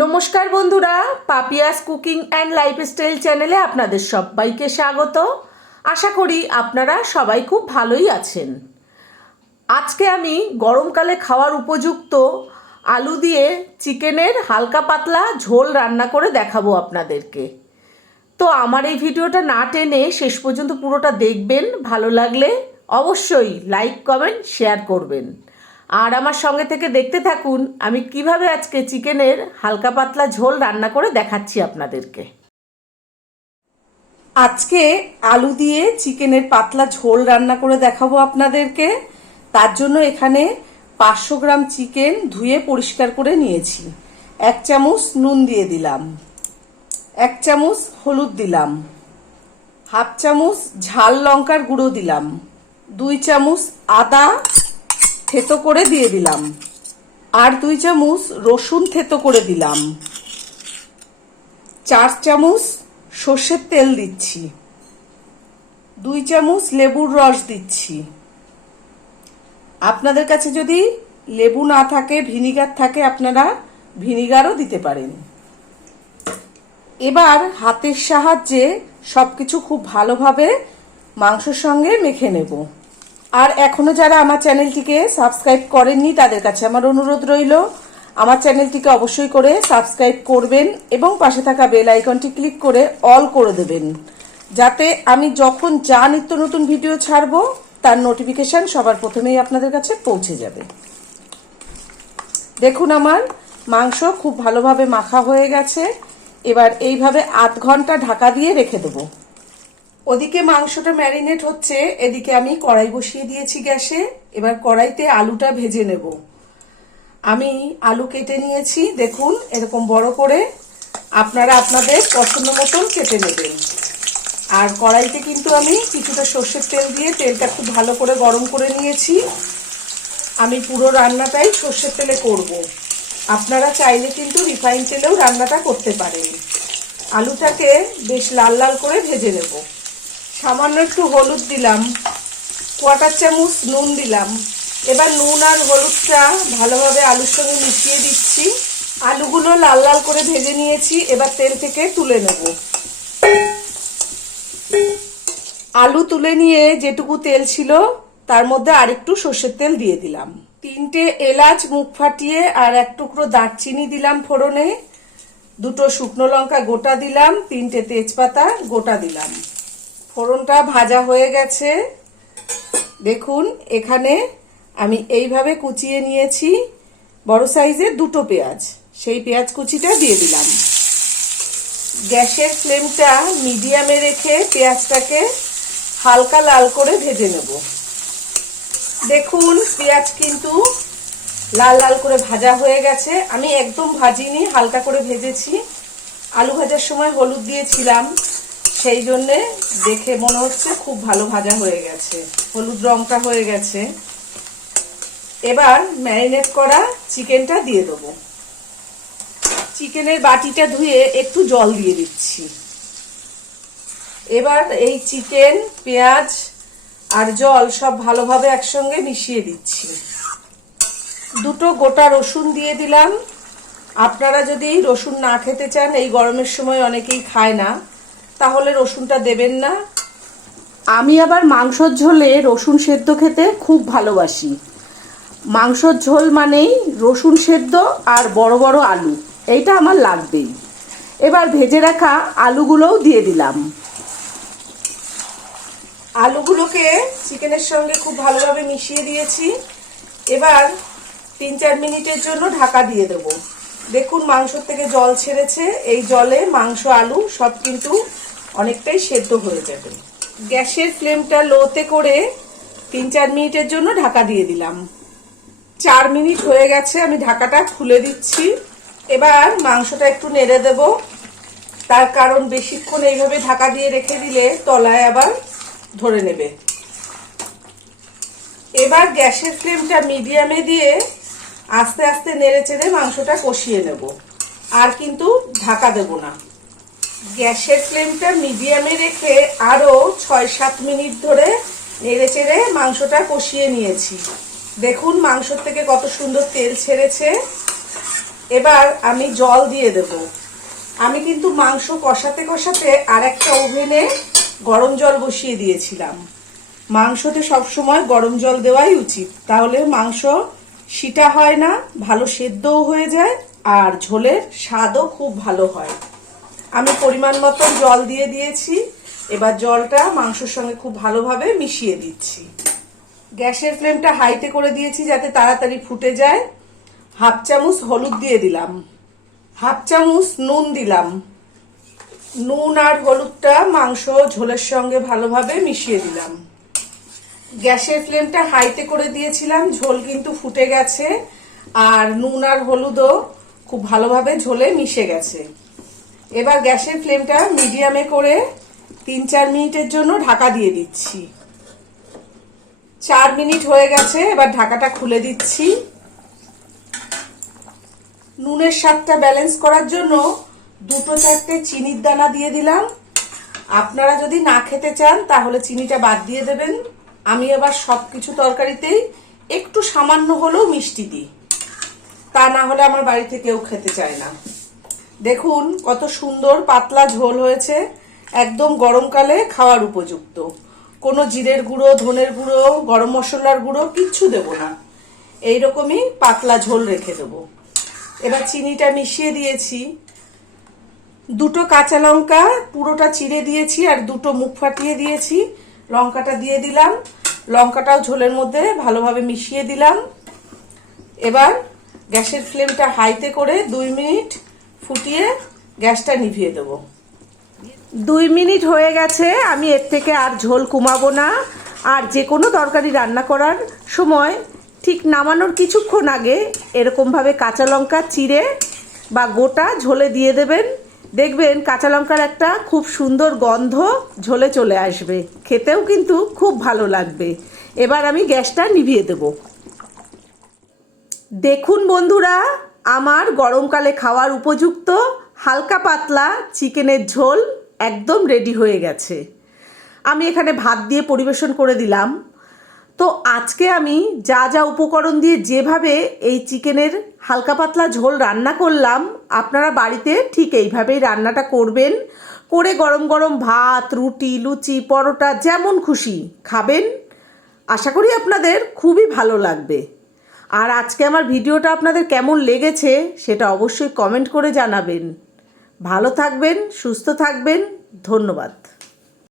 নমস্কার বন্ধুরা, Papiya's cooking and lifestyle চ্যানেলে আপনাদের সবাইকে স্বাগত। আশা করি আপনারা সবাই খুব ভালোই আছেন। আজকে আমি গরমকালে খাওয়ার উপযুক্ত আলু দিয়ে চিকেনের হালকা পাতলা ঝোল রান্না করে দেখাবো আপনাদেরকে। তো আমার এই ভিডিওটা না টেনে শেষ পর্যন্ত পুরোটা দেখবেন, ভালো লাগলে অবশ্যই লাইক, কমেন্ট, শেয়ার করবেন। আর আমার সঙ্গে থেকে দেখতে থাকুন, আমি কীভাবে আজকে চিকেনের হালকা পাতলা ঝোল রান্না করে দেখাচ্ছি আপনাদেরকে। আজকে আলু দিয়ে চিকেনের পাতলা ঝোল রান্না করে দেখাবো আপনাদেরকে। তার জন্য এখানে পাঁচশো গ্রাম চিকেন ধুয়ে পরিষ্কার করে নিয়েছি। এক চামচ নুন দিয়ে দিলাম। এক চামচ হলুদ দিলাম। হাফ চামচ ঝাল লঙ্কার গুঁড়ো দিলাম। দুই চামচ আদা থেতো করে দিয়ে দিলাম। আর দুই চামচ রসুন থেতো করে দিলাম। চার চামচ সর্ষের তেল দিচ্ছি। দুই চামচ লেবুর রস দিচ্ছি। আপনাদের কাছে যদি লেবু না থাকে, ভিনিগার থাকে, আপনারা ভিনিগারও দিতে পারেন। এবার হাতের সাহায্যে সবকিছু খুব ভালোভাবে মাংসর সঙ্গে মেখে নেব। আর এখনও যারা আমার চ্যানেলটিকে সাবস্ক্রাইব করেননি, তাদের কাছে আমার অনুরোধ রইল। আমার চ্যানেলটিকে অবশ্যই করে সাবস্ক্রাইব করবেন এবং পাশে থাকা বেল আইকনটি ক্লিক করে অল করে দেবেন। যাতে আমি যখন যা নিত্য নতুন ভিডিও ছাড়বো, তার নোটিফিকেশন সবার প্রথমেই আপনাদের কাছে পৌঁছে যাবে। দেখুন আমার মাংস খুব ভালোভাবে মাখা হয়ে গেছে। এবার এইভাবে আধ ঘণ্টা ঢাকা দিয়ে রেখে দেবো। ওদিকে মাংসটা ম্যারিনেট হচ্ছে, এদিকে আমি কড়াই বসিয়ে দিয়েছি গ্যাসে। এবার কড়াইতে আলুটা ভেজে নেব। আমি আলু কেটে নিয়েছি, দেখুন, এরকম বড় করে। আপনারা আপনাদের পছন্দ মতন কেটে নেবেন। আর কড়াইতে কিন্তু আমি কিছুটা সর্ষের তেল দিয়ে তেলটা খুব ভালো করে গরম করে নিয়েছি। আমি পুরো রান্নাটাই সর্ষের তেলে করব। আপনারা চাইলে কিন্তু রিফাইন তেলেও রান্নাটা করতে পারেন। আলুটাকে বেশ লাল লাল করে ভেজে নেব। সামান্য একটু হলুদ দিলাম কোয়াটার চামচ নুন দিলাম। এবার নুন আর হলুদটা ভালোভাবে আলুর সঙ্গে মিশিয়ে দিচ্ছি। আলুগুলো লাল লাল করে ভেজে নিয়েছি, এবার তেল থেকে তুলে নেব। আলু তুলে নিয়ে যেটুকু তেল ছিল, তার মধ্যে আরেকটু সর্ষের তেল দিয়ে দিলাম। তিনটে এলাচ মুখ ফাটিয়ে আর এক টুকরো দারচিনি দিলাম ফোড়নে। দুটো শুকনো লঙ্কা গোটা দিলাম, তিনটে তেজপাতা গোটা দিলাম। ফোড়নটা ভাজা হয়ে গেছে। দেখুন, এখানে আমি এইভাবে কুচিয়ে নিয়েছি। বড় সাইজের দুটো পেঁয়াজ। সেই পেঁয়াজ কুচিটা দিয়ে দিলাম। গ্যাসের ফ্লেমটা মিডিয়ামে রেখে পেঁয়াজটাকে হালকা লাল করে ভেজে নেব। দেখুন, পেঁয়াজ কিন্তু লাল লাল করে ভাজা হয়ে গেছে। আমি একদম ভাজিনি, হালকা করে ভেজেছি। আলু ভাজার সময় হলুদ দিয়েছিলাম। সেই জন্যে দেখে মনে হচ্ছে খুব ভালো ভাজা হয়ে গেছে। হলুদ রংটা হয়ে গেছে। এবার ম্যারিনেট করা চিকেনটা দিয়ে দেবো। চিকেনের বাটিটা ধুয়ে একটু জল দিয়ে দিচ্ছি। এবার এই চিকেন, পেঁয়াজ আর জল সব ভালোভাবে একসঙ্গে মিশিয়ে দিচ্ছি। দুটো গোটা রসুন দিয়ে দিলাম। আপনারা যদি রসুন না খেতে চান, এই গরমের সময় অনেকেই খায় না। তাহলে রসুনটা দেবেন না? আমি আবার মাংসর ঝোলে রসুন সেদ্ধ খেতে খুব ভালোবাসি। মাংসর ঝোল মানেই রসুন সেদ্ধ আর বড় বড় আলু এইটা আমার লাগবেই। এবার ভেজে রাখা আলুগুলোও দিয়ে দিলাম। আলুগুলোকে চিকেনের সঙ্গে খুব ভালোভাবে মিশিয়ে দিয়েছি। এবার তিন চার মিনিটের জন্য ঢাকা দিয়ে দেব। দেখুন মাংস থেকে জল ছেড়েছে এই জলে মাংস আলু সব কিন্তু অনেকটাই সেদ্ধ হয়ে যাবে। গ্যাসের ফ্লেমটা লোতে করে তিন চার মিনিটের জন্য ঢাকা দিয়ে দিলাম। চার মিনিট হয়ে গেছে, আমি ঢাকাটা খুলে দিচ্ছি। এবার মাংসটা একটু নেড়ে দেব। তার কারণ বেশিক্ষণ এইভাবে ঢাকা দিয়ে রেখে দিলে তলায় আবার ধরে নেবে। এবার গ্যাসের ফ্লেমটা মিডিয়ামে দিয়ে আস্তে আস্তে নেড়ে চেড়ে মাংসটা কষিয়ে নেব। আর কিন্তু ঢাকা দেব না। গ্যাসের ফ্লেমটা মিডিয়ামে রেখে আরও ছয় সাত মিনিট ধরে নেড়ে চেড়ে মাংসটা কষিয়ে নিয়েছি। দেখুন মাংসর থেকে কত সুন্দর তেল ছেড়েছে। এবার আমি জল দিয়ে দেব। আমি কিন্তু মাংস কষাতে কষাতে আর একটা ওভেনে গরম জল বসিয়ে দিয়েছিলাম। মাংসতে সবসময় গরম জল দেওয়াই উচিত। তাহলে মাংস সিটা হয় না, ভালো সেদ্ধও হয়ে যায়, আর ঝোলের স্বাদও খুব ভালো হয়। আমি পরিমাণ মতো জল দিয়ে দিয়েছি। এবার জলটা মাংসের সঙ্গে খুব ভালোভাবে মিশিয়ে দিচ্ছি। গ্যাসের ফ্লেমটা হাইতে করে দিয়েছি যাতে তাড়াতাড়ি ফুটে যায়। হাফ চামচ হলুদ দিয়ে দিলাম। হাফ চামচ নুন দিলাম। নুন আর হলুদটা মাংস ঝোলের সঙ্গে ভালোভাবে মিশিয়ে দিলাম। গ্যাসের ফ্লেমটা হাইতে করে দিয়েছিলাম, ঝোল কিন্তু ফুটে গেছে। আর নুন আর হলুদও খুব ভালোভাবে ঝোলে মিশে গেছে। এবার গ্যাসের ফ্লেমটা মিডিয়ামে করে তিন চার মিনিটের জন্য ঢাকা দিয়ে দিচ্ছি। চার মিনিট হয়ে গেছে, এবার ঢাকাটা খুলে দিচ্ছি। নুনের স্বাদটা ব্যালেন্স করার জন্য দুটো চারটে চিনির দানা দিয়ে দিলাম। আপনারা যদি না খেতে চান, তাহলে চিনিটা বাদ দিয়ে দেবেন। আমি আবার সব কিছু তরকারিতেই একটু সামান্য হলেও মিষ্টি দিই। তা না হলে আমার বাড়িতে কেউ খেতে চায় না। দেখুন কত সুন্দর পাতলা ঝোল হয়েছে, একদম গরমকালে খাওয়ার উপযুক্ত। কোনো জিরের গুঁড়ো, ধনের গুঁড়ো, গরম মশলার গুঁড়ো কিচ্ছু দেব না। এই রকমই পাতলা ঝোল রেখে দেবো। এবার চিনিটা মিশিয়ে দিয়েছি। দুটো কাঁচা লঙ্কা পুরোটা চিড়ে দিয়েছি আর দুটো মুখ ফাটিয়ে দিয়েছি। লঙ্কাটা দিয়ে দিলাম। লঙ্কাটাও ঝোলের মধ্যে ভালোভাবে মিশিয়ে দিলাম। এবার গ্যাসের ফ্লেমটা হাইতে করে দুই মিনিট ফুটিয়ে গ্যাসটা নিভিয়ে দেবো। দুই মিনিট হয়ে গেছে, আমি এর থেকে আর ঝোল কমাবো না। আর যে কোনো তরকারি রান্না করার সময় ঠিক নামানোর কিছুক্ষণ আগে এরকমভাবে কাঁচা লঙ্কা চিড়ে বা গোটা ঝোলে দিয়ে দেবেন। দেখবেন কাঁচা লঙ্কার একটা খুব সুন্দর গন্ধ ঝোলে চলে আসবে। খেতেও কিন্তু খুব ভালো লাগবে। এবার আমি গ্যাসটা নিভিয়ে দেবো। দেখুন বন্ধুরা আমার গরমকালে খাওয়ার উপযুক্ত হালকা পাতলা চিকেনের ঝোল একদম রেডি হয়ে গেছে। আমি এখানে ভাত দিয়ে পরিবেশন করে দিলাম। তো আজকে আমি যা যা উপকরণ দিয়ে যেভাবে এই চিকেনের হালকা পাতলা ঝোল রান্না করলাম, আপনারা বাড়িতে ঠিক এইভাবেই রান্নাটা করবেন। করে গরম গরম ভাত, রুটি, লুচি, পরোটা, যেমন খুশি খাবেন। আশা করি আপনাদের খুবই ভালো লাগবে। আর আজকে আমার ভিডিওটা আপনাদের কেমন লেগেছে সেটা অবশ্যই কমেন্ট করে জানাবেন। ভালো থাকবেন, সুস্থ থাকবেন, ধন্যবাদ।